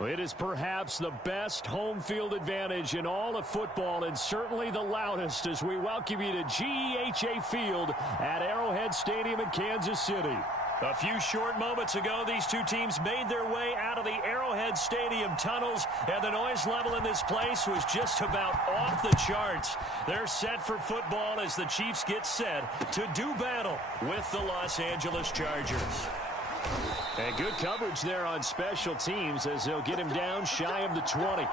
It is perhaps the best home field advantage in all of football, and certainly the loudest, as we welcome you to GEHA Field at Arrowhead Stadium in Kansas City. A few short moments ago, these two teams made their way out of the Arrowhead Stadium tunnels, and the noise level in this place was just about off the charts. They're set for football as the Chiefs get set to do battle with the Los Angeles Chargers. And good coverage there on special teams as they'll get him down shy of the 20.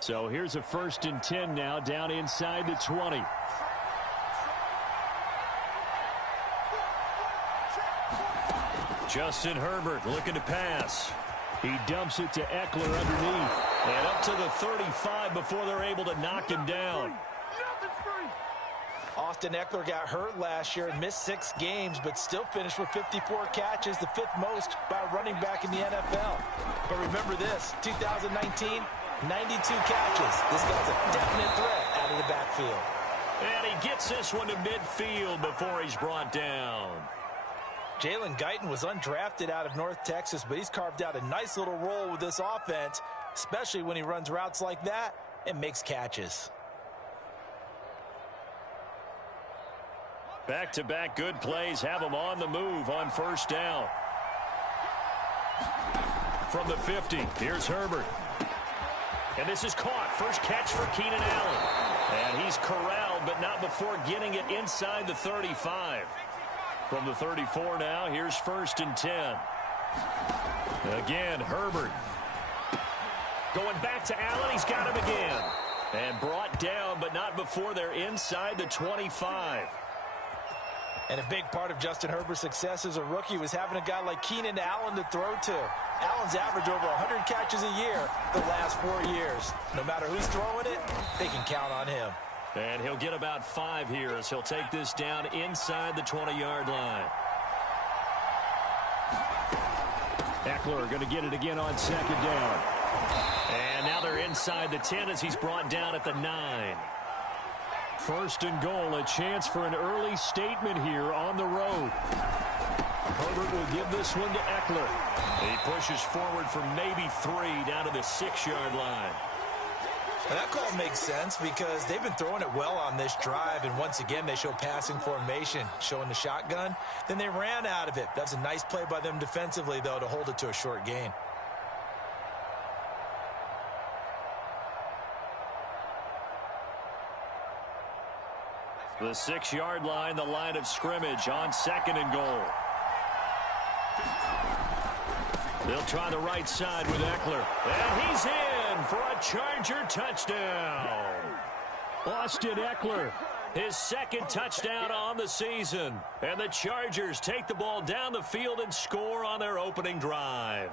So here's a 1st and 10 now, down inside the 20. Justin Herbert looking to pass. He dumps it to Eckler underneath. And up to the 35 before they're able to knock him down. Austin Eckler got hurt last year and missed 6 games, but still finished with 54 catches, the 5th most by a running back in the NFL. But remember this, 2019, 92 catches. This guy's a definite threat out of the backfield. And he gets this one to midfield before he's brought down. Jalen Guyton was undrafted out of North Texas, but he's carved out a nice little role with this offense, especially when he runs routes like that and makes catches. Back-to-back good plays have him on the move on 1st down. From the 50, here's Herbert. And this is caught. First catch for Keenan Allen. And he's corralled, but not before getting it inside the 35. From the 34 now, here's 1st and 10. Again, Herbert. Going back to Allen, he's got him again. And brought down, but not before they're inside the 25. And a big part of Justin Herbert's success as a rookie was having a guy like Keenan Allen to throw to. Allen's averaged over 100 catches a year the last 4 years. No matter who's throwing it, they can count on him. And he'll get about 5 here as he'll take this down inside the 20-yard line. Eckler going to get it again on 2nd down. And now they're inside the 10 as he's brought down at the 9. 1st and goal, a chance for an early statement here on the road. Herbert will give this one to Eckler. He pushes forward for maybe 3 down to the 6-yard line. And that call makes sense because they've been throwing it well on this drive, and once again they show passing formation, showing the shotgun. Then they ran out of it. That's a nice play by them defensively, though, to hold it to a short gain. The 6-yard line, the line of scrimmage on 2nd and goal. They'll try the right side with Eckler. And he's in for a Charger touchdown. Austin Eckler, his 2nd touchdown on the season. And the Chargers take the ball down the field and score on their opening drive.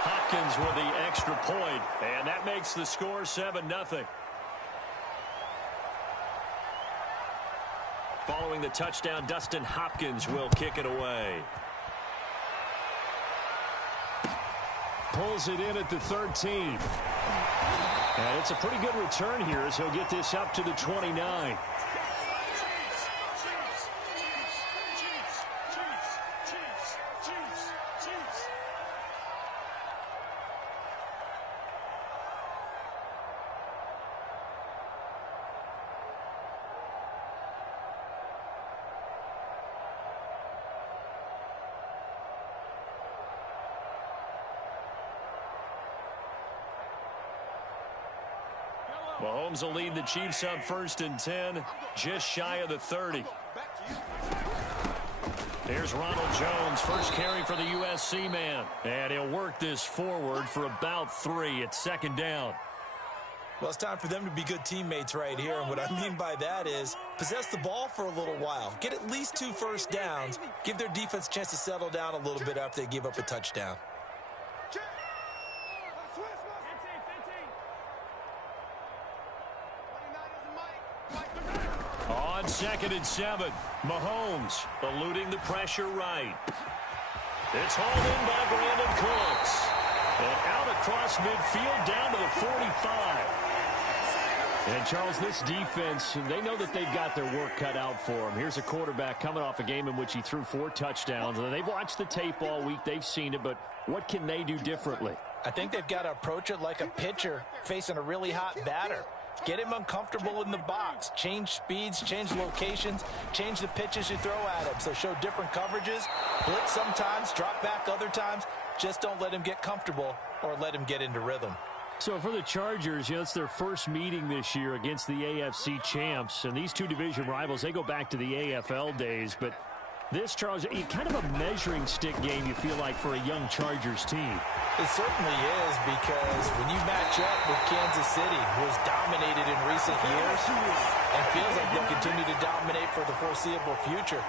Hopkins with the extra point, and that makes the score 7-0. Following the touchdown, Dustin Hopkins will kick it away. Pulls it in at the 13. And it's a pretty good return here as he'll get this up to the 29. Mahomes will lead the Chiefs up 1st and 10, just shy of the 30. Here's Ronald Jones, first carry for the USC man. And he'll work this forward for about 3 at 2nd down. Well, it's time for them to be good teammates right here. And what I mean by that is possess the ball for a little while. Get at least 2 first downs. Give their defense a chance to settle down a little bit after they give up a touchdown. On 2nd and 7, Mahomes eluding the pressure right. It's hauled in by Brandon Cooks. And out across midfield down to the 45. And, Charles, this defense, they know that they've got their work cut out for them. Here's a quarterback coming off a game in which he threw 4 touchdowns. And they've watched the tape all week. They've seen it, but what can they do differently? I think they've got to approach it like a pitcher facing a really hot batter. Get him uncomfortable in the box. Change speeds, change locations, change the pitches you throw at him. So show different coverages, blitz sometimes, drop back other times. Just don't let him get comfortable or let him get into rhythm. So for the Chargers, it's their first meeting this year against the AFC champs. And these two division rivals, they go back to the AFL days. But this, Charles, kind of a measuring stick game, you feel like, for a young Chargers team. It certainly is, because when you match up with Kansas City, who has dominated in recent years and feels like they'll continue to dominate for the foreseeable future,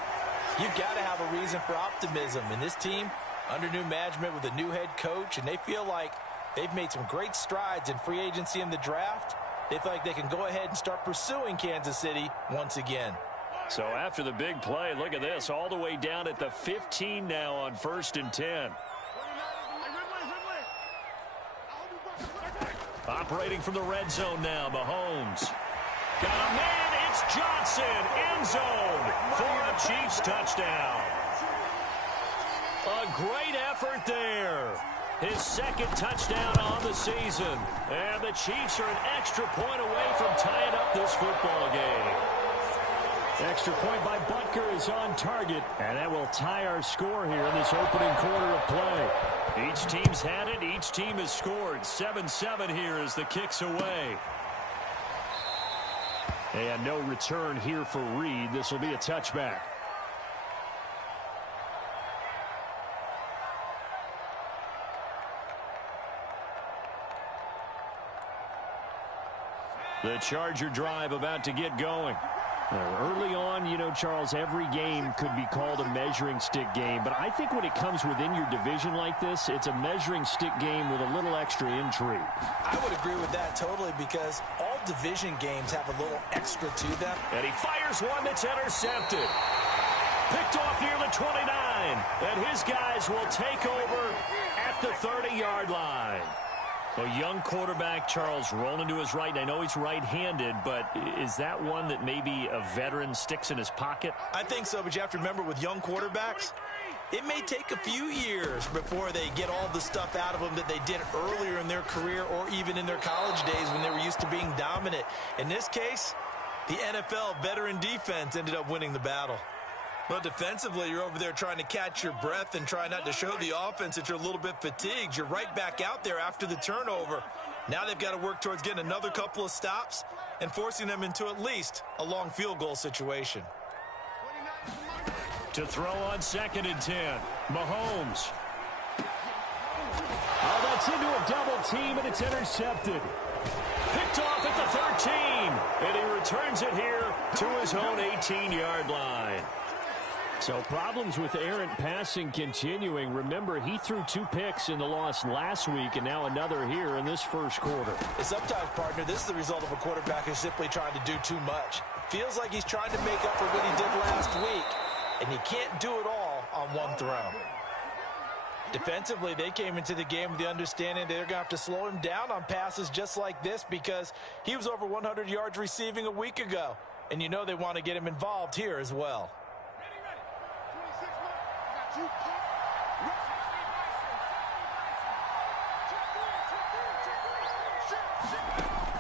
you've got to have a reason for optimism. And this team, under new management with a new head coach, and they feel like they've made some great strides in free agency in the draft. They feel like they can go ahead and start pursuing Kansas City once again. So after the big play, look at this, all the way down at the 15 now on 1st and 10. Operating from the red zone now, Mahomes. Got a man, it's Johnson, end zone for a Chiefs touchdown. A great effort there. His 2nd touchdown on the season. And the Chiefs are an extra point away from tying up this football game. Extra point by Butker is on target, and that will tie our score here in this opening quarter of play. Each team's had it. Each team has scored. 7-7 here as the kick's away. And no return here for Reed. This will be a touchback. The Charger drive about to get going. Early on, Charles, every game could be called a measuring stick game. But I think when it comes within your division like this, it's a measuring stick game with a little extra intrigue. I would agree with that totally, because all division games have a little extra to them. And he fires one that's intercepted. Picked off near the 29. And his guys will take over at the 30-yard line. A young quarterback, Charles, rolling to his right. I know he's right-handed, but is that one that maybe a veteran sticks in his pocket? I think so, but you have to remember, with young quarterbacks, it may take a few years before they get all the stuff out of them that they did earlier in their career or even in their college days when they were used to being dominant. In this case, the NFL veteran defense ended up winning the battle. Well, defensively, you're over there trying to catch your breath and try not to show the offense that you're a little bit fatigued. You're right back out there after the turnover. Now they've got to work towards getting another couple of stops and forcing them into at least a long field goal situation. To throw on 2nd and 10, Mahomes. Oh, that's into a double team, and it's intercepted. Picked off at the 13, and he returns it here to his own 18-yard line. So problems with errant passing continuing. Remember, he threw 2 picks in the loss last week, and now another here in this first quarter. Sometimes, partner, this is the result of a quarterback who's simply trying to do too much. Feels like he's trying to make up for what he did last week, and you can't do it all on one throw. Defensively, they came into the game with the understanding they're going to have to slow him down on passes just like this, because he was over 100 yards receiving a week ago, and they want to get him involved here as well.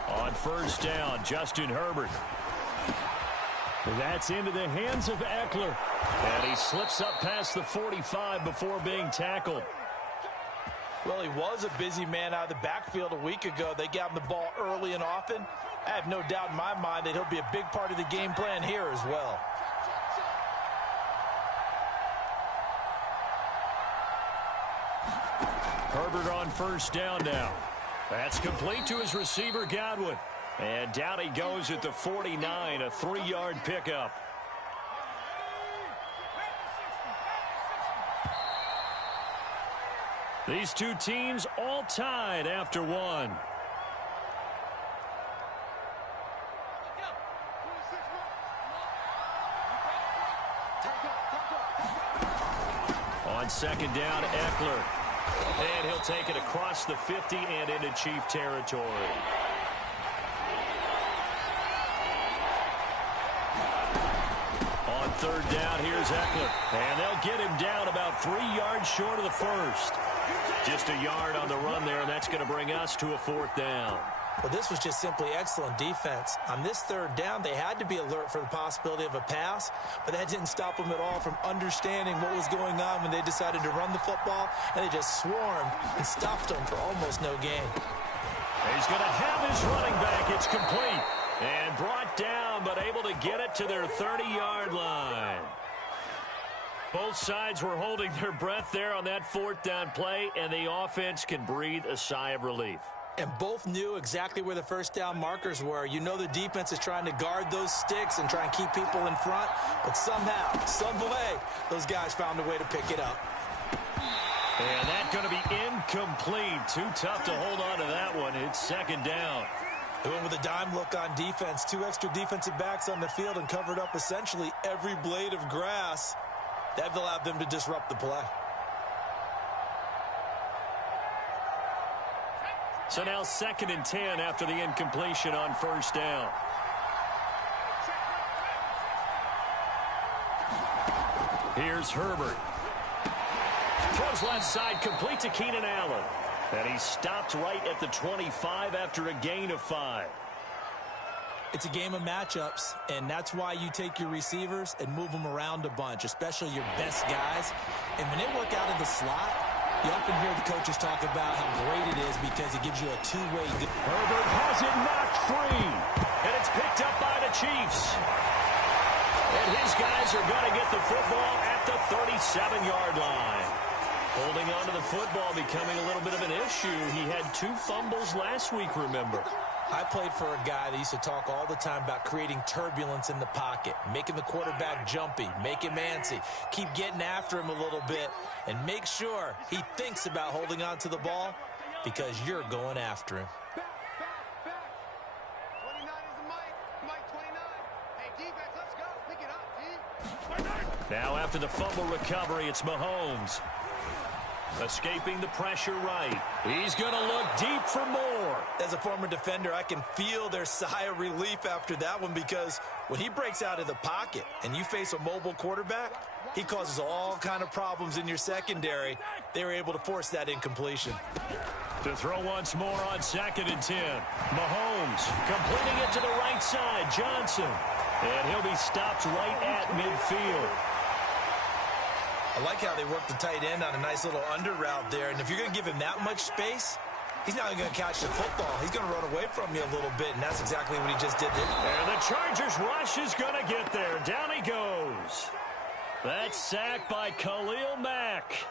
On 1st down, Justin Herbert. That's into the hands of Eckler. And he slips up past the 45 before being tackled. Well, he was a busy man out of the backfield a week ago. They got him the ball early and often. I have no doubt in my mind that he'll be a big part of the game plan here as well. Herbert on 1st down now. That's complete to his receiver, Godwin. And down he goes at the 49, a 3-yard pickup. These two teams all tied after one. On second down, Eckler. And he'll take it across the 50 and into Chief territory. On third down, here's Eckler. And they'll get him down about 3 yards short of the first. Just a yard on the run there, and that's going to bring us to a fourth down. Well, this was just simply excellent defense. On this third down, they had to be alert for the possibility of a pass, but that didn't stop them at all from understanding what was going on when they decided to run the football, and they just swarmed and stuffed them for almost no gain. He's going to have his running back. It's complete and brought down, but able to get it to their 30-yard line. Both sides were holding their breath there on that fourth down play, and the offense can breathe a sigh of relief. And both knew exactly where the first down markers were. You know the defense is trying to guard those sticks and try and keep people in front, but somehow, some way, those guys found a way to pick it up. And that's going to be incomplete. Too tough to hold on to that one. It's second down. They went with a dime look on defense. 2 extra defensive backs on the field and covered up essentially every blade of grass. That allowed them to disrupt the play. So now 2nd and 10 after the incompletion on first down. Here's Herbert. Throws left side, complete to Keenan Allen. And he stopped right at the 25 after a gain of 5. It's a game of matchups, and that's why you take your receivers and move them around a bunch, especially your best guys. And when they work out of the slot, you often hear the coaches talk about how great it is because it gives you a two-way. Herbert has it knocked free, and it's picked up by the Chiefs. And his guys are going to get the football at the 37-yard line. Holding on to the football becoming a little bit of an issue. He had 2 fumbles last week, remember. I played for a guy that used to talk all the time about creating turbulence in the pocket, making the quarterback jumpy, make him antsy, keep getting after him a little bit, and make sure he thinks about holding on to the ball because you're going after him. Now after the fumble recovery, it's Mahomes. Escaping the pressure right. He's going to look deep for more. As a former defender, I can feel their sigh of relief after that one because when he breaks out of the pocket and you face a mobile quarterback, he causes all kind of problems in your secondary. They were able to force that incompletion. To throw once more on 2nd and 10. Mahomes completing it to the right side. Johnson. And he'll be stopped right at midfield. I like how they work the tight end on a nice little under route there. And if you're going to give him that much space, he's not going to catch the football. He's going to run away from you a little bit, and that's exactly what he just did there. And the Chargers rush is going to get there. Down he goes. That's sacked by Khalil Mack.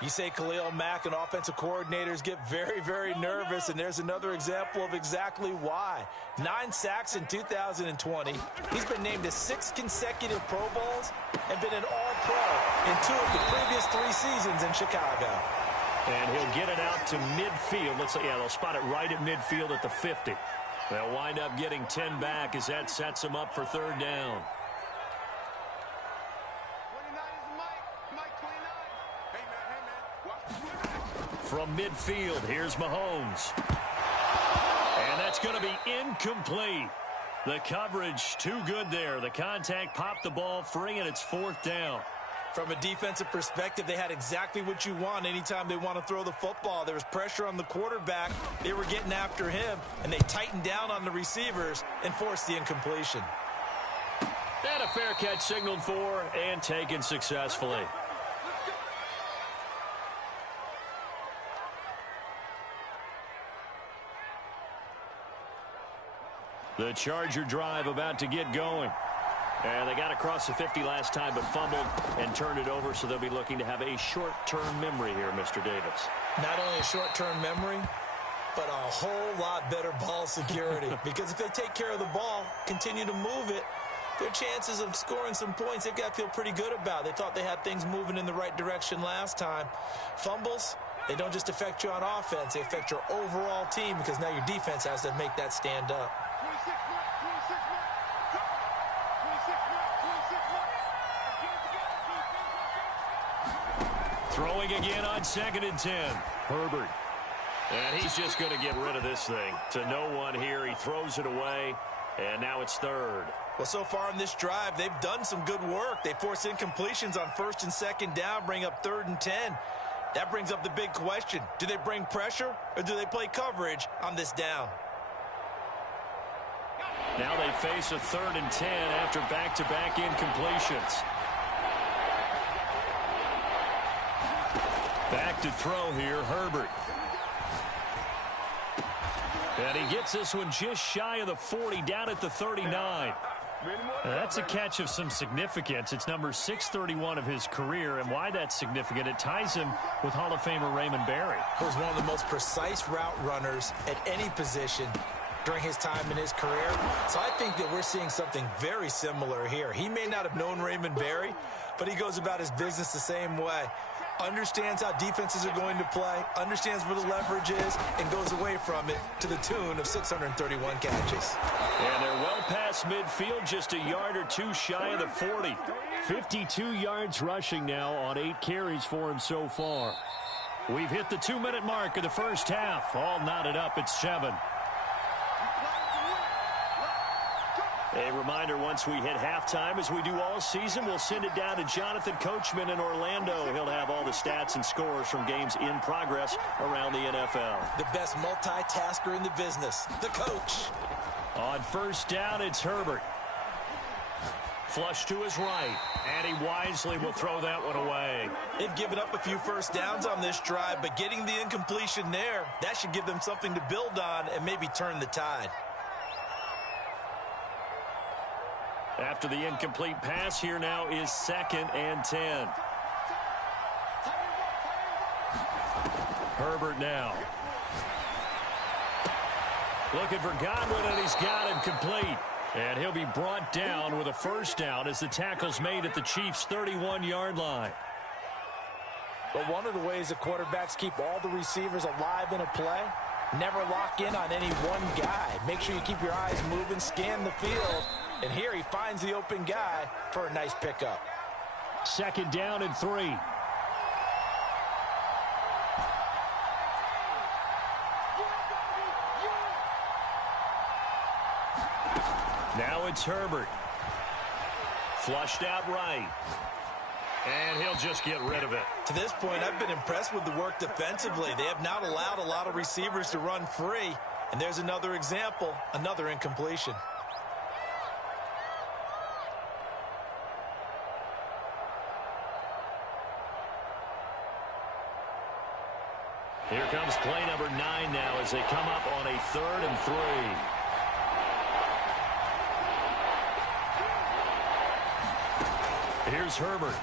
You say Khalil Mack, and offensive coordinators get very, very nervous, and there's another example of exactly why. 9 sacks in 2020. He's been named to 6 consecutive Pro Bowls and been an All-Pro in 2 of the previous 3 seasons in Chicago. And he'll get it out to midfield. They'll spot it right at midfield at the 50. They'll wind up getting 10 back as that sets them up for third down. From midfield, here's Mahomes. And that's going to be incomplete. The coverage too good there. The contact popped the ball free, and it's fourth down. From a defensive perspective, they had exactly what you want anytime they want to throw the football. There was pressure on the quarterback. They were getting after him, and they tightened down on the receivers and forced the incompletion. And a fair catch signaled for and taken successfully. The Charger drive about to get going. And they got across the 50 last time, but fumbled and turned it over, so they'll be looking to have a short-term memory here, Mr. Davis. Not only a short-term memory, but a whole lot better ball security. Because if they take care of the ball, continue to move it, their chances of scoring some points, they've got to feel pretty good about. They thought they had things moving in the right direction last time. Fumbles, they don't just affect you on offense, they affect your overall team because now your defense has to make that stand up. Throwing again on 2nd and 10. Herbert. And he's just going to get rid of this thing. To no one here. He throws it away. And now it's 3rd. Well, so far in this drive, they've done some good work. They force incompletions on 1st and 2nd down, bring up 3rd and 10. That brings up the big question. Do they bring pressure or do they play coverage on this down? Now they face a 3rd and 10 after back-to-back incompletions. Back to throw here, Herbert. And he gets this one just shy of the 40, down at the 39. That's a catch of some significance. It's number 631 of his career, and why that's significant, it ties him with Hall of Famer Raymond Berry. He was one of the most precise route runners at any position during his time in his career. So I think that we're seeing something very similar here. He may not have known Raymond Berry, but he goes about his business the same way. Understands how defenses are going to play, understands where the leverage is, and goes away from it to the tune of 631 catches. And they're well past midfield, just a yard or two shy of the 40. 52 yards rushing now on 8 carries for him so far. We've hit the 2-minute mark of the first half. All knotted up at 7. A reminder, once we hit halftime, as we do all season, we'll send it down to Jonathan Coachman in Orlando. He'll have all the stats and scores from games in progress around the NFL. The best multitasker in the business, the coach. On 1st down, it's Herbert. Flush to his right, and he wisely will throw that one away. They've given up a few first downs on this drive, but getting the incompletion there, that should give them something to build on and maybe turn the tide. After the incomplete pass, here now is 2nd and 10. Herbert now. Looking for Godwin, and he's got him complete. And he'll be brought down with a 1st down as the tackle's made at the Chiefs' 31-yard line. But one of the ways that quarterbacks keep all the receivers alive in a play, never lock in on any one guy. Make sure you keep your eyes moving, scan the field. And here he finds the open guy for a nice pickup. 2nd down and 3. Now it's Herbert. Flushed out right. And he'll just get rid of it. To this point, I've been impressed with the work defensively. They have not allowed a lot of receivers to run free. And there's another example, another incompletion. Here comes play number 9 now as they come up on a 3rd and 3. Here's Herbert.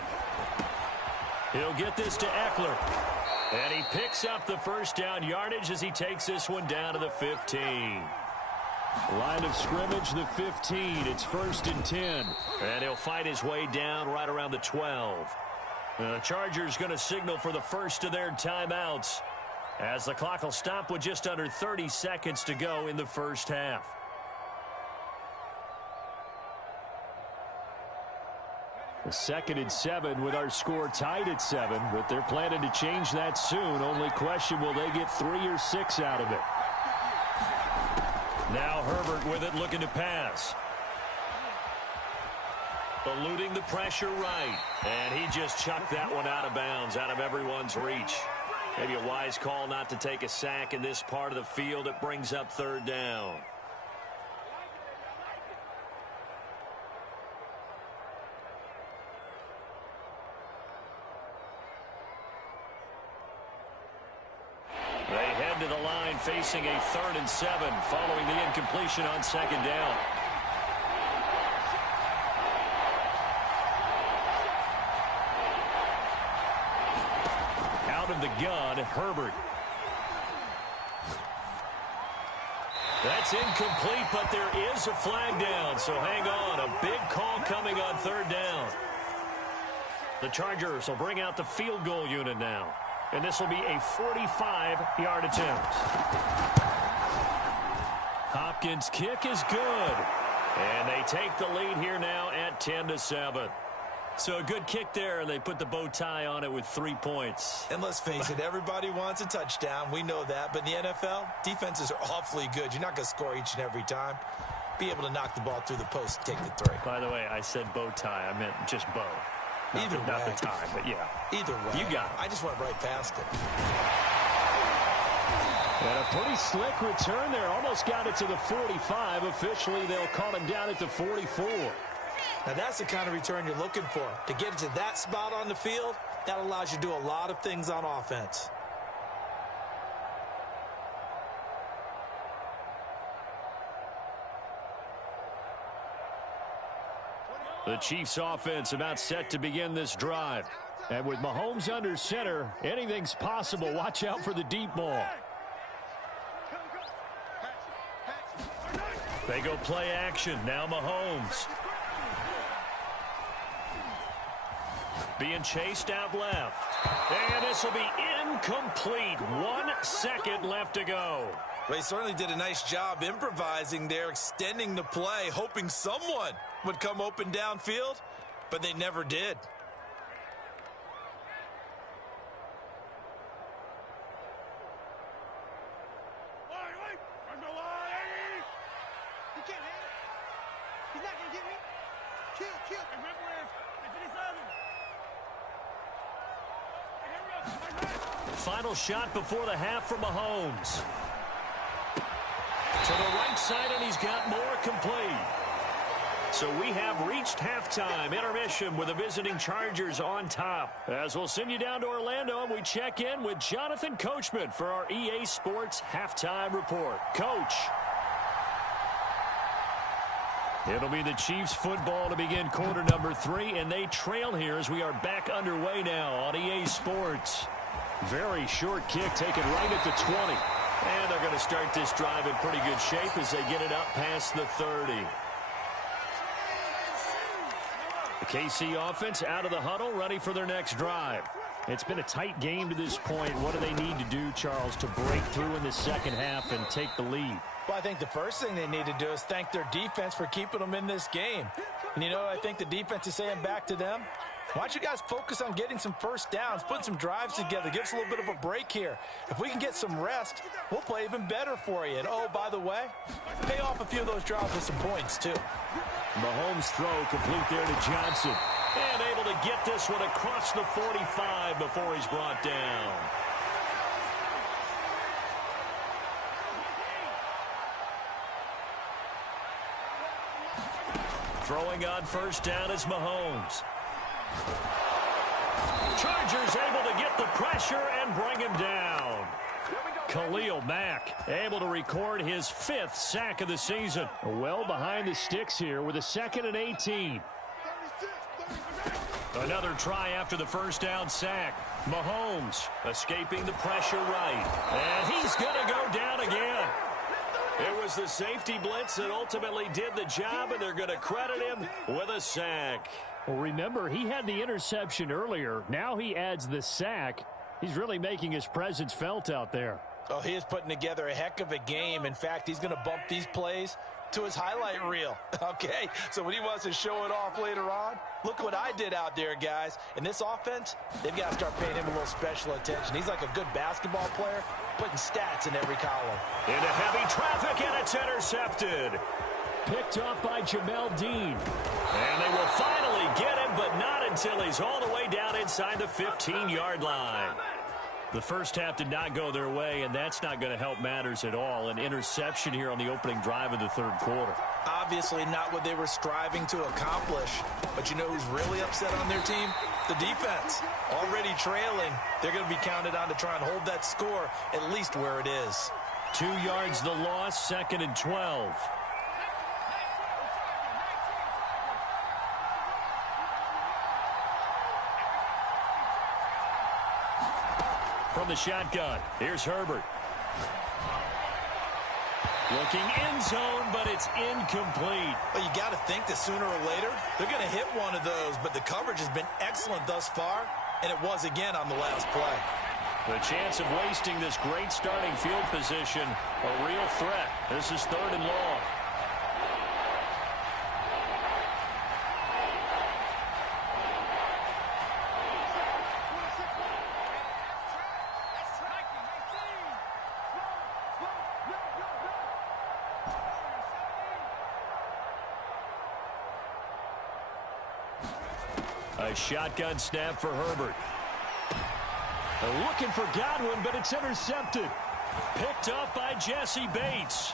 He'll get this to Eckler. And he picks up the 1st down yardage as he takes this one down to the 15. Line of scrimmage, the 15. It's 1st and 10. And he'll fight his way down right around the 12. The Chargers going to signal for the first of their timeouts, as the clock will stop with just under 30 seconds to go in the first half. The 2nd and 7 with our score tied at 7, but they're planning to change that soon. Only question, will they get 3 or 6 out of it? Now Herbert with it, looking to pass. Eluding the pressure right. And he just chucked that one out of bounds, out of everyone's reach. Maybe a wise call not to take a sack in this part of the field. It brings up 3rd down. They head to the line facing a 3rd and 7 following the incompletion on 2nd down. Out of the gun, Herbert. That's incomplete, but there is a flag down, so hang on. A big call coming on 3rd down. The Chargers will bring out the field goal unit now, and this will be a 45-yard attempt. Hopkins' kick is good, and they take the lead here now at 10-7. So a good kick there, and they put the bow tie on it with 3 points. And let's face it, everybody wants a touchdown. We know that. But in the NFL, defenses are awfully good. You're not going to score each and every time. Be able to knock the ball through the post and take the 3. By the way, I said bow tie. I meant just bow. Not the tie, but yeah. Either way. You got it. I just went right past it. And a pretty slick return there. Almost got it to the 45. Officially, they'll call him down at the 44. Now, that's the kind of return you're looking for. To get it to that spot on the field, that allows you to do a lot of things on offense. The Chiefs offense about set to begin this drive. And with Mahomes under center, anything's possible. Watch out for the deep ball. They go play action. Now Mahomes. Being chased out left. And this will be incomplete. 1 second left to go. Well, he certainly did a nice job improvising there, extending the play, hoping someone would come open downfield, but they never did. Final shot before the half for Mahomes. To the right side, and he's got more complete. So we have reached halftime. Intermission with the visiting Chargers on top. As we'll send you down to Orlando, and we check in with Jonathan Coachman for our EA Sports Halftime Report. Coach. It'll be the Chiefs football to begin quarter number 3, and they trail here as we are back underway now on EA Sports. Very short kick taken right at the 20. And they're going to start this drive in pretty good shape as they get it up past the 30. The KC offense out of the huddle, ready for their next drive. It's been a tight game to this point. What do they need to do, Charles, to break through in the second half and take the lead? Well, I think the first thing they need to do is thank their defense for keeping them in this game. And, you know, I think the defense is saying back to them, why don't you guys focus on getting some first downs, putting some drives together, give us a little bit of a break here. If we can get some rest, we'll play even better for you. And, oh, by the way, pay off a few of those drives with some points, too. Mahomes' throw complete there to Johnson. And able to get this one across the 45 before he's brought down. Throwing on first down is Mahomes. Chargers able to get the pressure and bring him down. Khalil Mack able to record his 5th sack of the season. Well behind the sticks here with a 2nd and 18. Another try after the first down sack. Mahomes escaping the pressure right. And he's going to go down again. It was the safety blitz that ultimately did the job, and they're going to credit him with a sack. Well, remember, he had the interception earlier. Now he adds the sack. He's really making his presence felt out there. Oh, he is putting together a heck of a game. In fact, he's going to bump these plays to his highlight reel. Okay, so when he wants to show it off later on, look what I did out there, guys. In this offense, they've got to start paying him a little special attention. He's like a good basketball player, putting stats in every column. Into heavy traffic, and it's intercepted. Picked off by Jamel Dean. And they will finally get him, but not until he's all the way down inside the 15-yard line. The first half did not go their way, and that's not going to help matters at all. An interception here on the opening drive of the third quarter. Obviously not what they were striving to accomplish. But you know who's really upset on their team? The defense. Already trailing. They're going to be counted on to try and hold that score at least where it is. 2 yards the loss, 2nd and 12. From the shotgun, here's Herbert. Looking end zone, but it's incomplete. Well, you got to think that sooner or later, they're going to hit one of those, but the coverage has been excellent thus far, and it was again on the last play. The chance of wasting this great starting field position, a real threat. This is 3rd and long. A shotgun snap for Herbert. They're looking for Godwin, but it's intercepted. Picked up by Jesse Bates.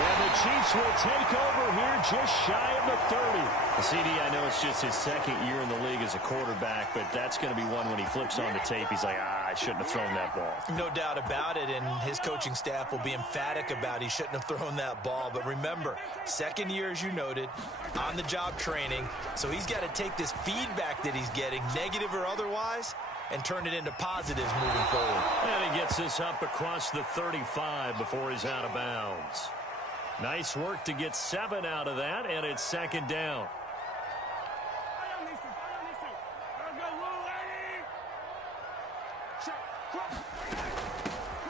And the Chiefs will take over here just shy of the 30. CD, I know it's just his second year in the league as a quarterback, but that's going to be one when he flips on the tape. He's like, I shouldn't have thrown that ball. No doubt about it, and his coaching staff will be emphatic about he shouldn't have thrown that ball. But remember, second year, as you noted, on-the-job training, so he's got to take this feedback that he's getting, negative or otherwise, and turn it into positives moving forward. And he gets this up across the 35 before he's out of bounds. Nice work to get 7 out of that, and it's second down.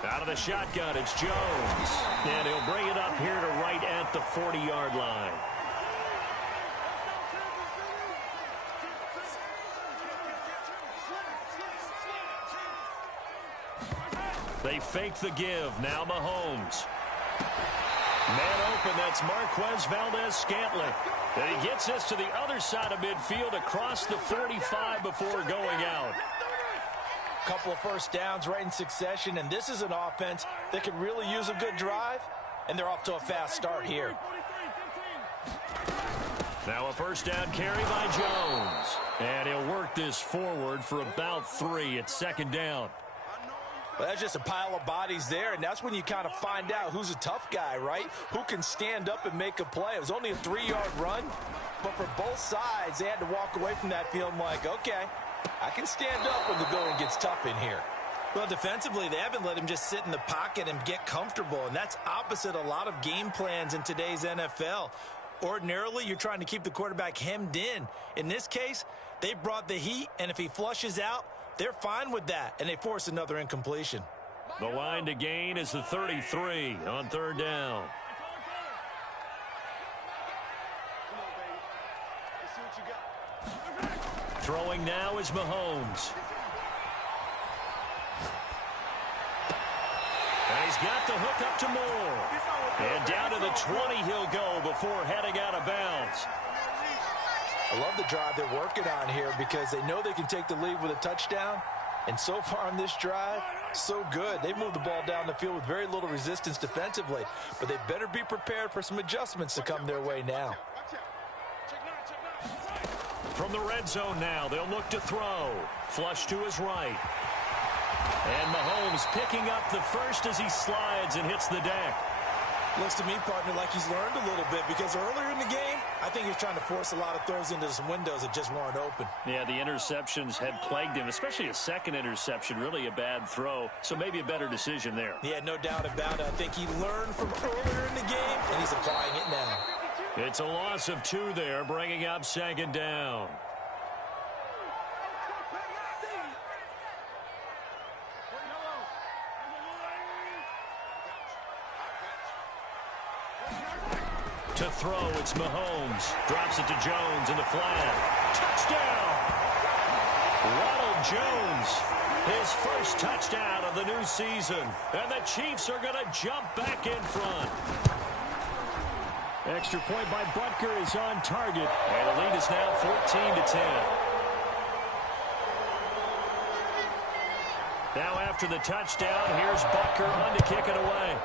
Out of the shotgun, it's Jones. And he'll bring it up here to right at the 40-yard line. They fake the give. Now Mahomes. Man open, that's Marquez Valdez-Scantling. And he gets this to the other side of midfield across the 45 before going out. Couple of first downs right in succession, and this is an offense that could really use a good drive, and they're off to a fast start here. Now a first down carry by Jones. And he'll work this forward for about 3. It's second down. Well, that's just a pile of bodies there, and that's when you kind of find out who's a tough guy, right? Who can stand up and make a play. It was only a 3-yard run, but for both sides, they had to walk away from that feeling like, okay, I can stand up when the going gets tough in here. Well, defensively, they haven't let him just sit in the pocket and get comfortable, and that's opposite a lot of game plans in today's NFL. Ordinarily, you're trying to keep the quarterback hemmed in. In this case, they brought the heat, and if he flushes out, they're fine with that, and they force another incompletion. The line to gain is the 33 on third down. Throwing now is Mahomes. And he's got the hook up to Moore. And down to the 20 he'll go before heading out of bounds. I love the drive they're working on here because they know they can take the lead with a touchdown. And so far on this drive, so good. They've moved the ball down the field with very little resistance defensively. But they better be prepared for some adjustments to come their way now. From the red zone now, they'll look to throw. Flush to his right. And Mahomes picking up the first as he slides and hits the deck. Looks to me, partner, like he's learned a little bit because earlier in the game, I think he was trying to force a lot of throws into some windows that just weren't open. Yeah, the interceptions had plagued him, especially a second interception, really a bad throw. So maybe a better decision there. Yeah, no doubt about it. I think he learned from earlier in the game, and he's applying it now. It's a loss of 2 there, bringing up second down. To throw, it's Mahomes. Drops it to Jones in the flat. Touchdown! Ronald Jones, his first touchdown of the new season. And the Chiefs are going to jump back in front. Extra point by Butker is on target. And the lead is now 14-10. Now after the touchdown, here's Butker on to kick it away.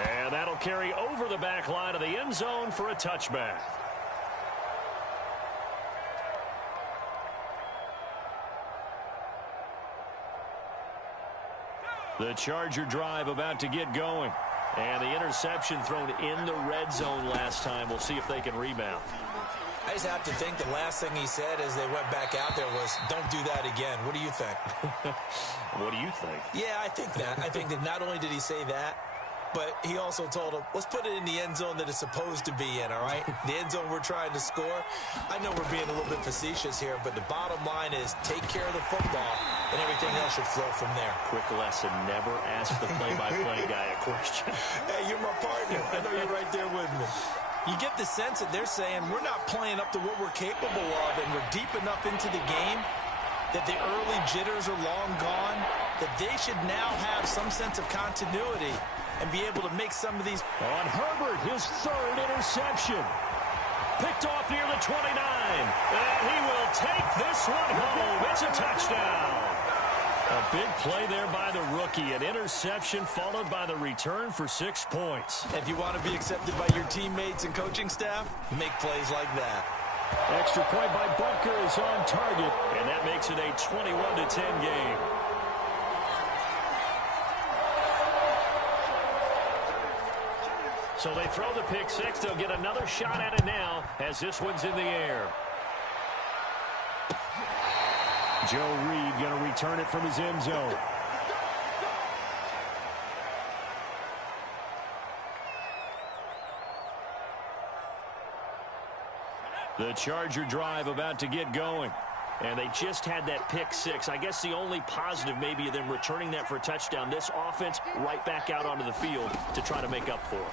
And that'll carry over the back line of the end zone for a touchback. The Charger drive about to get going. And the interception thrown in the red zone last time. We'll see if they can rebound. I just have to think the last thing he said as they went back out there was, don't do that again. What do you think? What do you think? Yeah, I think that. I think that not only did he say that, but he also told him, let's put it in the end zone that it's supposed to be in, all right? The end zone we're trying to score. I know we're being a little bit facetious here, but the bottom line is take care of the football, and everything else should flow from there. Quick lesson, never ask the play-by-play guy a question. Hey, you're my partner. I know you're right there with me. You get the sense that they're saying we're not playing up to what we're capable of, and we're deep enough into the game that the early jitters are long gone, that they should now have some sense of continuity and be able to make some of these. On Herbert, his third interception. Picked off near the 29. And he will take this one home. It's a touchdown. A big play there by the rookie. An interception followed by the return for 6 points. If you want to be accepted by your teammates and coaching staff, make plays like that. Extra point by Butker is on target, and that makes it a 21-10 game. So they throw the pick six. They'll get another shot at it now as this one's in the air. Joe Reed going to return it from his end zone. The Charger drive about to get going. And they just had that pick six. I guess the only positive maybe of them returning that for a touchdown. This offense right back out onto the field to try to make up for it.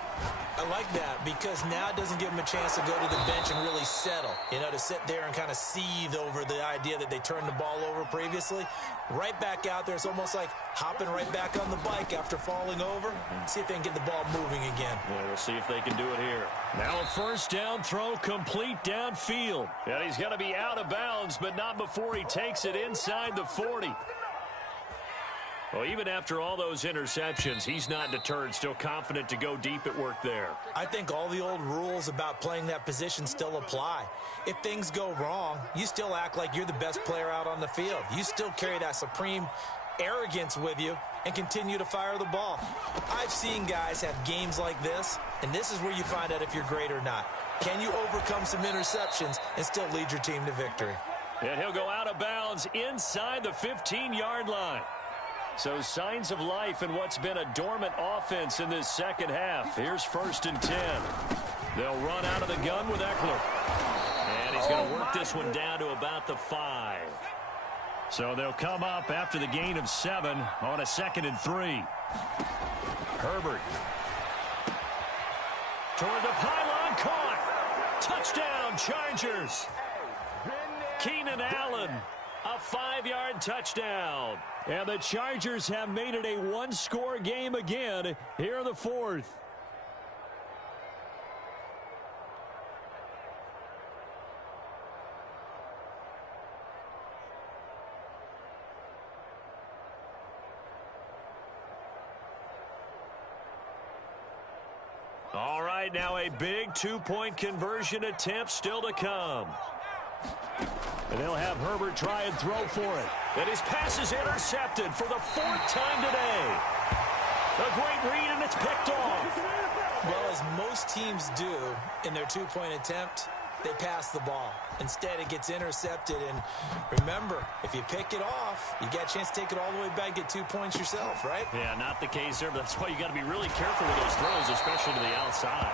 I like that because now it doesn't give them a chance to go to the bench and really settle. You know, to sit there and kind of seethe over the idea that they turned the ball over previously. Right back out there. It's almost like hopping right back on the bike after falling over. See if they can get the ball moving again. Yeah, we'll see if they can do it here. Now a first down throw complete downfield. And he's going to be out of bounds, but not before he takes it inside the 40. Well, even after all those interceptions, he's not deterred, still confident to go deep at work there. I think all the old rules about playing that position still apply. If things go wrong, you still act like you're the best player out on the field. You still carry that supreme arrogance with you and continue to fire the ball. I've seen guys have games like this, and this is where you find out if you're great or not. Can you overcome some interceptions and still lead your team to victory? And he'll go out of bounds inside the 15-yard line. So signs of life in what's been a dormant offense in this second half. Here's 1st and 10. They'll run out of the gun with Eckler. And he's going to work this one down to about the 5. So they'll come up after the gain of 7 on a 2nd and 3. Herbert. Toward the pylon, caught. Touchdown, Chargers. Keenan Allen, a 5-yard touchdown. And the Chargers have made it a one-score game again here in the 4th. All right, now a big two-point conversion attempt still to come. And they'll have Herbert try and throw for it. And his pass is intercepted for the 4th time today. A great read, and it's picked off. Well, as most teams do in their two-point attempt, they pass the ball. Instead, it gets intercepted. And remember, if you pick it off, you got a chance to take it all the way back, get 2 points yourself, right? Yeah, not the case there, but that's why you got to be really careful with those throws, especially to the outside.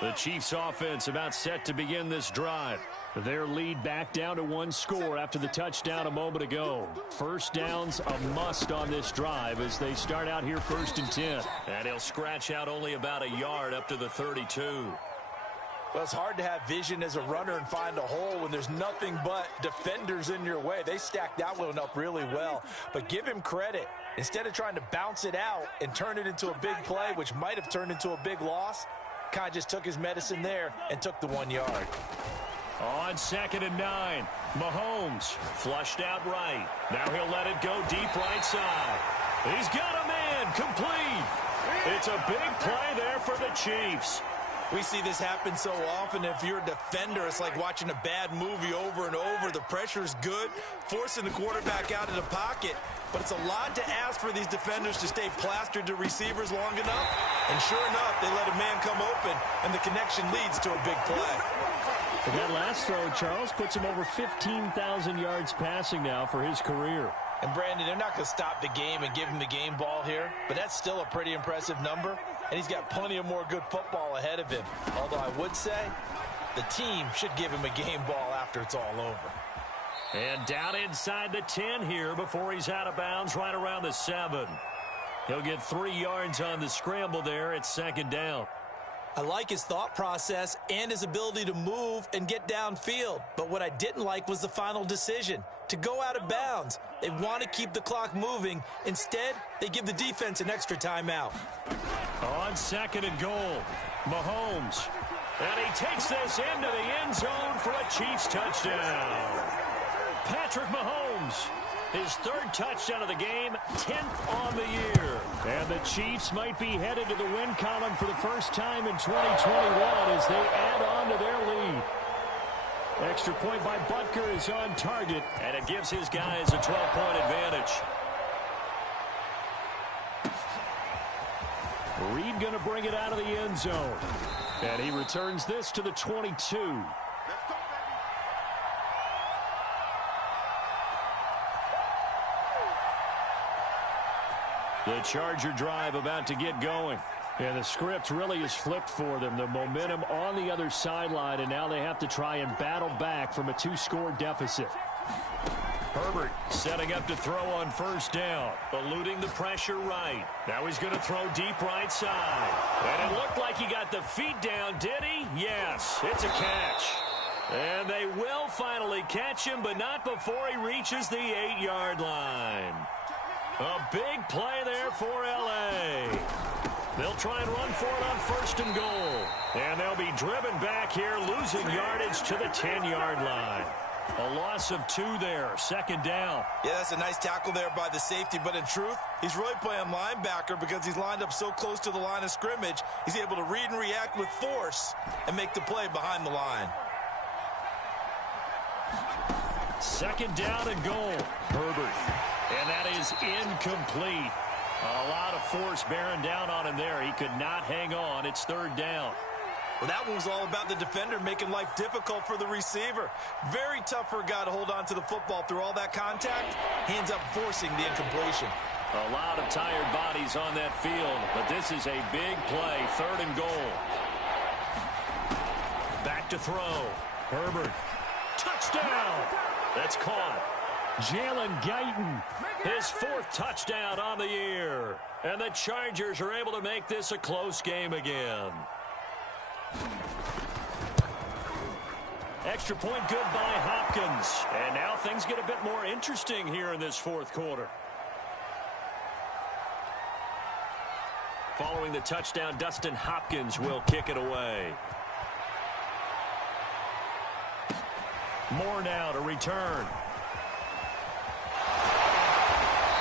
The Chiefs offense about set to begin this drive. Their lead back down to 1 score after the touchdown a moment ago. First down's a must on this drive as they start out here 1st and 10. And he'll scratch out only about a yard up to the 32. Well, it's hard to have vision as a runner and find a hole when there's nothing but defenders in your way. They stacked that one up really well. But give him credit. Instead of trying to bounce it out and turn it into a big play, which might have turned into a big loss, Kai just took his medicine there and took the 1 yard. On 2nd and 9, Mahomes flushed out right. Now he'll let it go deep right side. He's got a man complete. It's a big play there for the Chiefs. We see this happen so often. If you're a defender, it's like watching a bad movie over and over. The pressure's good, forcing the quarterback out of the pocket. But it's a lot to ask for these defenders to stay plastered to receivers long enough. And sure enough, they let a man come open, and the connection leads to a big play. And that last throw, Charles, puts him over 15,000 yards passing now for his career. And, Brandon, they're not going to stop the game and give him the game ball here, but that's still a pretty impressive number, and he's got plenty of more good football ahead of him. Although I would say the team should give him a game ball after it's all over. And down inside the 10 here before he's out of bounds right around the 7. He'll get 3 yards on the scramble there at 2nd down. I like his thought process and his ability to move and get downfield. But what I didn't like was the final decision, to go out of bounds. They want to keep the clock moving. Instead, they give the defense an extra timeout. On 2nd and goal, Mahomes. And he takes this into the end zone for a Chiefs touchdown. Patrick Mahomes, his 3rd touchdown of the game, 10th on the year. And the Chiefs might be headed to the win column for the first time in 2021 as they add on to their lead. Extra point by Butker is on target, and it gives his guys a 12-point advantage. Reed going to bring it out of the end zone. And he returns this to the 22. The Charger drive about to get going. And the script really is flipped for them. The momentum on the other sideline, and now they have to try and battle back from a 2-score deficit. Herbert setting up to throw on 1st down, eluding the pressure right. Now he's going to throw deep right side. And it looked like he got the feet down, did he? Yes, it's a catch. And they will finally catch him, but not before he reaches the 8-yard line. A big play there for L.A. They'll try and run for it on 1st and goal. And they'll be driven back here, losing yardage to the 10-yard line. A loss of 2 there, 2nd down. Yeah, that's a nice tackle there by the safety, but in truth, he's really playing linebacker because he's lined up so close to the line of scrimmage. He's able to read and react with force and make the play behind the line. 2nd down and goal. Herbert. And that is incomplete. A lot of force bearing down on him there. He could not hang on. It's 3rd down. Well, that one was all about the defender making life difficult for the receiver. Very tough for a guy to hold on to the football through all that contact. He ends up forcing the incompletion. A lot of tired bodies on that field, but this is a big play. 3rd and goal. Back to throw. Herbert. Touchdown. That's caught. Jalen Guyton, his 4th touchdown on the year. And the Chargers are able to make this a close game again. Extra point good by Hopkins. And now things get a bit more interesting here in this 4th quarter. Following the touchdown, Dustin Hopkins will kick it away. Moore now to return.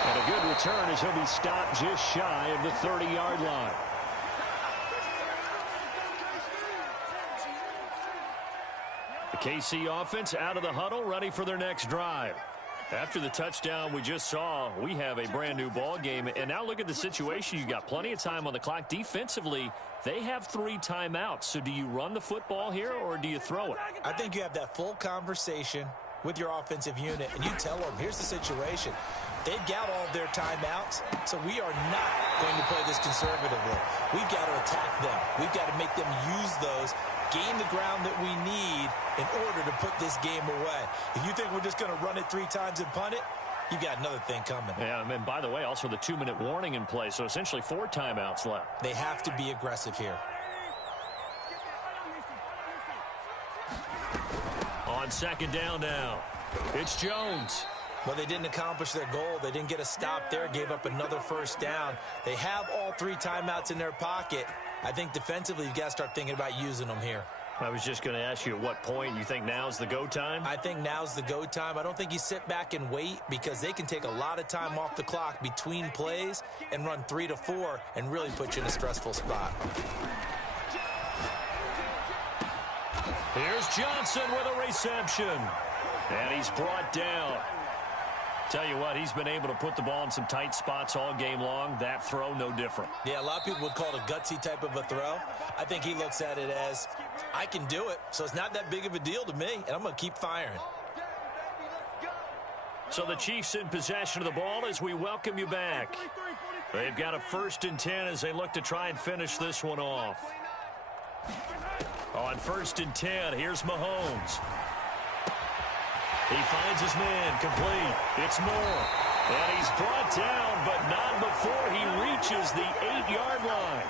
And a good return as he'll be stopped just shy of the 30-yard line. The KC offense out of the huddle, ready for their next drive. After the touchdown we just saw, we have a brand new ball game. And now look at the situation. You've got plenty of time on the clock. Defensively, they have 3 timeouts. So do you run the football here or do you throw it? I think you have that full conversation with your offensive unit, and you tell them, here's the situation. They've got all of their timeouts, so we are not going to play this conservatively. We've got to attack them. We've got to make them use those, gain the ground that we need in order to put this game away. If you think we're just going to run it 3 times and punt it, you got another thing coming. Yeah, and by the way, also the 2-minute warning in play, so essentially 4 timeouts left. They have to be aggressive here. On 2nd down now, it's Jones. Well, they didn't accomplish their goal. They didn't get a stop there, gave up another 1st down. They have all 3 timeouts in their pocket. I think defensively you've got to start thinking about using them here. I was just going to ask you at what point you think now's the go time? I think now's the go time. I don't think you sit back and wait because they can take a lot of time off the clock between plays and run 3 to 4 and really put you in a stressful spot. Here's Johnson with a reception. And he's brought down. Tell you what, he's been able to put the ball in some tight spots all game long. That throw, no different. Yeah, a lot of people would call it a gutsy type of a throw. I think he looks at it as, I can do it, so it's not that big of a deal to me, and I'm going to keep firing. So the Chiefs in possession of the ball as we welcome you back. They've got a 1st and 10 as they look to try and finish this one off. On 1st and 10, here's Mahomes. He finds his man, complete. It's Moore. And he's brought down, but not before he reaches the 8-yard line.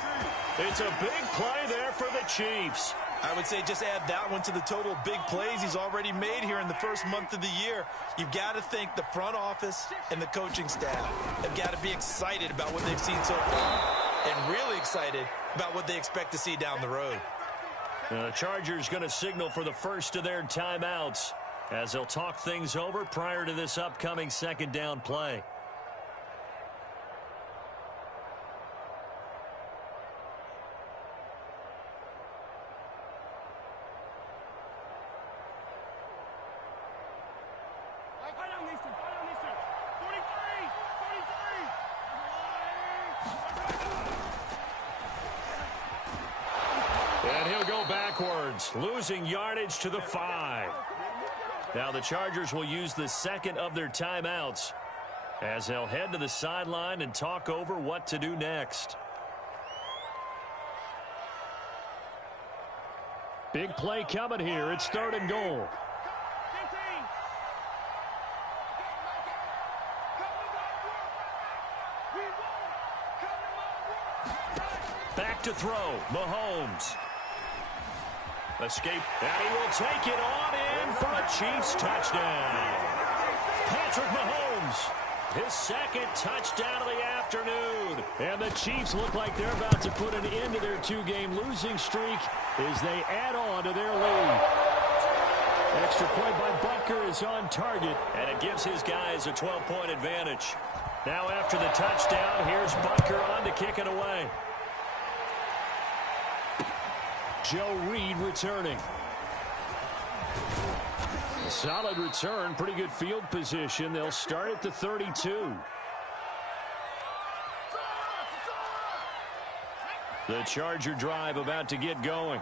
It's a big play there for the Chiefs. I would say just add that one to the total of big plays he's already made here in the first month of the year. You've got to think the front office and the coaching staff have got to be excited about what they've seen so far and really excited about what they expect to see down the road. The Chargers going to signal for the first of their timeouts as they'll talk things over prior to this upcoming second down play. And he'll go backwards, losing yardage to the 5. Now the Chargers will use the second of their timeouts as they'll head to the sideline and talk over what to do next. Big play coming here. It's 3rd and goal. Back to throw, Mahomes. Escape, and he will take it on in for a Chiefs touchdown. Patrick Mahomes, his second touchdown of the afternoon. And the Chiefs look like they're about to put an end to their 2-game losing streak as they add on to their lead. Extra point by Butker is on target, and it gives his guys a 12-point advantage. Now after the touchdown, here's Butker on to kick it away. Joe Reed returning. A solid return, pretty good field position. They'll start at the 32. The Charger drive about to get going.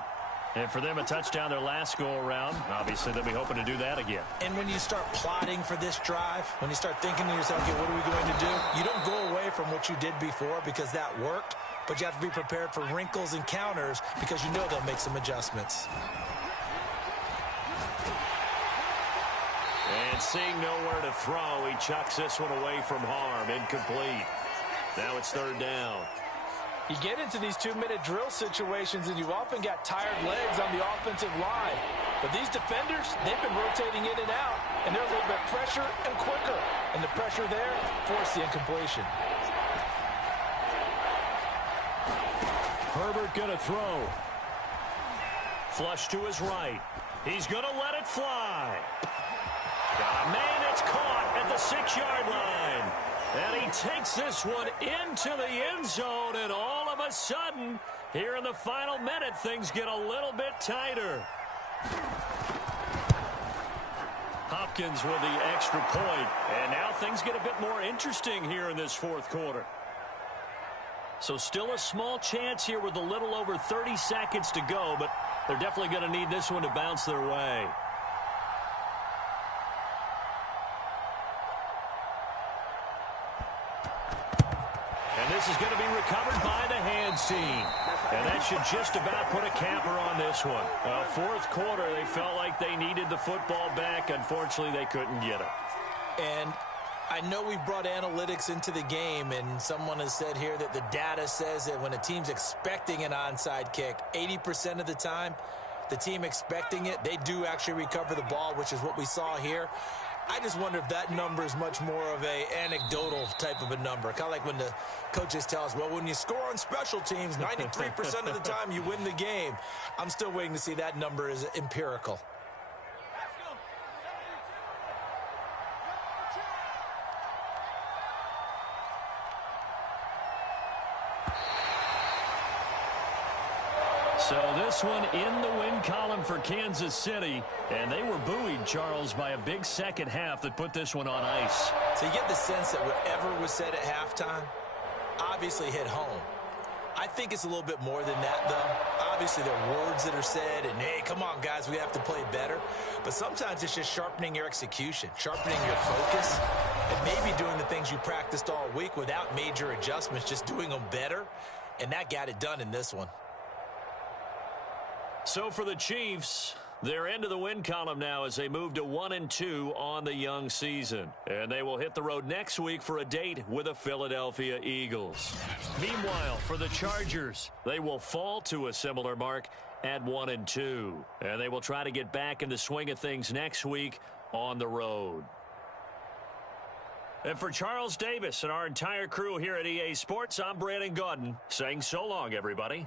And for them, a touchdown their last go-around. Obviously, they'll be hoping to do that again. And when you start plotting for this drive, when you start thinking to yourself, okay, what are we going to do? You don't go away from what you did before because that worked. But you have to be prepared for wrinkles and counters because you know they'll make some adjustments. And seeing nowhere to throw, he chucks this one away from harm. Incomplete. Now it's 3rd down. You get into these 2-minute drill situations, and you've often got tired legs on the offensive line. But these defenders, they've been rotating in and out, and they're a little bit fresher and quicker. And the pressure there forced the incompletion. Herbert going to throw. Flush to his right. He's going to let it fly. Got a man that's caught at the 6-yard line. And he takes this one into the end zone. And all of a sudden, here in the final minute, things get a little bit tighter. Hopkins with the extra point. And now things get a bit more interesting here in this 4th quarter. So still a small chance here with a little over 30 seconds to go, but they're definitely going to need this one to bounce their way. And this is going to be recovered by the hands team. And that should just about put a capper on this one. 4th quarter, they felt like they needed the football back. Unfortunately, they couldn't get it. And I know we've brought analytics into the game, and someone has said here that the data says that when a team's expecting an onside kick, 80% of the time, the team expecting it, they do actually recover the ball, which is what we saw here. I just wonder if that number is much more of a anecdotal type of a number. Kind of like when the coaches tell us, well, when you score on special teams, 93% of the time you win the game. I'm still waiting to see that number is empirical. So this one in the win column for Kansas City. And they were buoyed, Charles, by a big second half that put this one on ice. So you get the sense that whatever was said at halftime obviously hit home. I think it's a little bit more than that, though. Obviously, there are words that are said, and, hey, come on, guys, we have to play better. But sometimes it's just sharpening your execution, sharpening your focus, and maybe doing the things you practiced all week without major adjustments, just doing them better. And that got it done in this one. So for the Chiefs, They're into the win column now as they move to 1-2 on the young season. And they will hit the road next week for a date with the Philadelphia Eagles. Meanwhile, for the Chargers, they will fall to a similar mark at 1-2. And they will try to get back in the swing of things next week on the road. And for Charles Davis and our entire crew here at EA Sports, I'm Brandon Gaudin saying so long, everybody.